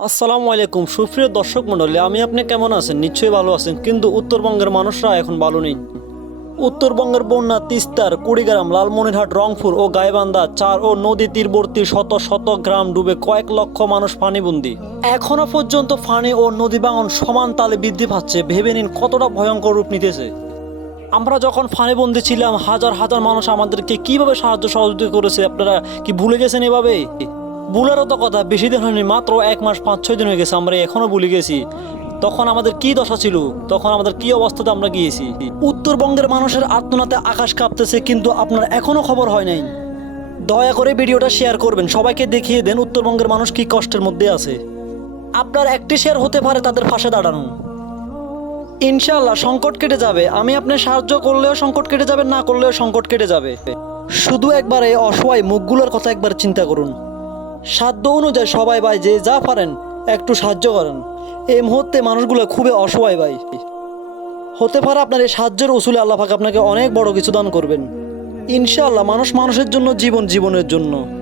আসসালামু আলাইকুম। সুপ্রিয় দর্শক মণ্ডলী, আমি আপনি কেমন আছেন? নিশ্চয়ই ভালো আছেন, কিন্তু উত্তরবঙ্গের মানুষরা এখন ভালো নেই। উত্তরবঙ্গের বন্যা তিস্তার কুড়িগ্রাম, লালমনিরহাট, রংপুর ও গাইবান্ধা, চার ও নদী তীরবর্তী শত শত গ্রাম ডুবে কয়েক লক্ষ মানুষ পানিবন্দী। এখনও পর্যন্ত ফানি ও নদী বাঙন সমান তালে বৃদ্ধি পাচ্ছে, ভেবে নিন কতটা ভয়ঙ্কর রূপ নিতেছে। আমরা যখন ফানিবন্দি ছিলাম, হাজার হাজার মানুষ আমাদেরকে কীভাবে সাহায্য সহযোগিতা করেছে, আপনারা কি ভুলে গেছেন এভাবে? ভুলেরও তো কথা, বেশি দিন হয়নি, মাত্র এক মাস পাঁচ ছয় দিন হয়ে গেছে, আমরা এখনও ভুলে গেছি। তখন আমাদের কি দশা ছিল? তখন আমাদের কি অবস্থাতে আমরা গিয়েছি? উত্তরবঙ্গের মানুষের আত্মনাতে আকাশ কাঁপতেছে, কিন্তু আপনার এখনও খবর হয় নাই। দয়া করে ভিডিওটা শেয়ার করবেন, সবাইকে দেখিয়ে দেন উত্তরবঙ্গের মানুষ কি কষ্টের মধ্যে আছে। আপনার একটি শেয়ার হতে পারে তাদের পাশে দাঁড়ানো। ইনশাল্লাহ সংকট কেটে যাবে। আমি আপনার সাহায্য করলেও সংকট কেটে যাবে, না করলেও সংকট কেটে যাবে। শুধু একবার এই অসহায় মুখগুলোর কথা একবার চিন্তা করুন। সাধ্য অনুযায়ী সবাই ভাই, যে যা পারেন, একটু সাহায্য করেন। এই মুহূর্তে মানুষগুলো খুবই অসহায় ভাই। হতে পারে আপনার এই সাহায্যের উসুলে আল্লাহ পাক আপনাকে অনেক বড় কিছু দান করবেন। ইনশাআল্লাহ মানুষ মানুষের জন্য, জীবন জীবনের জন্য।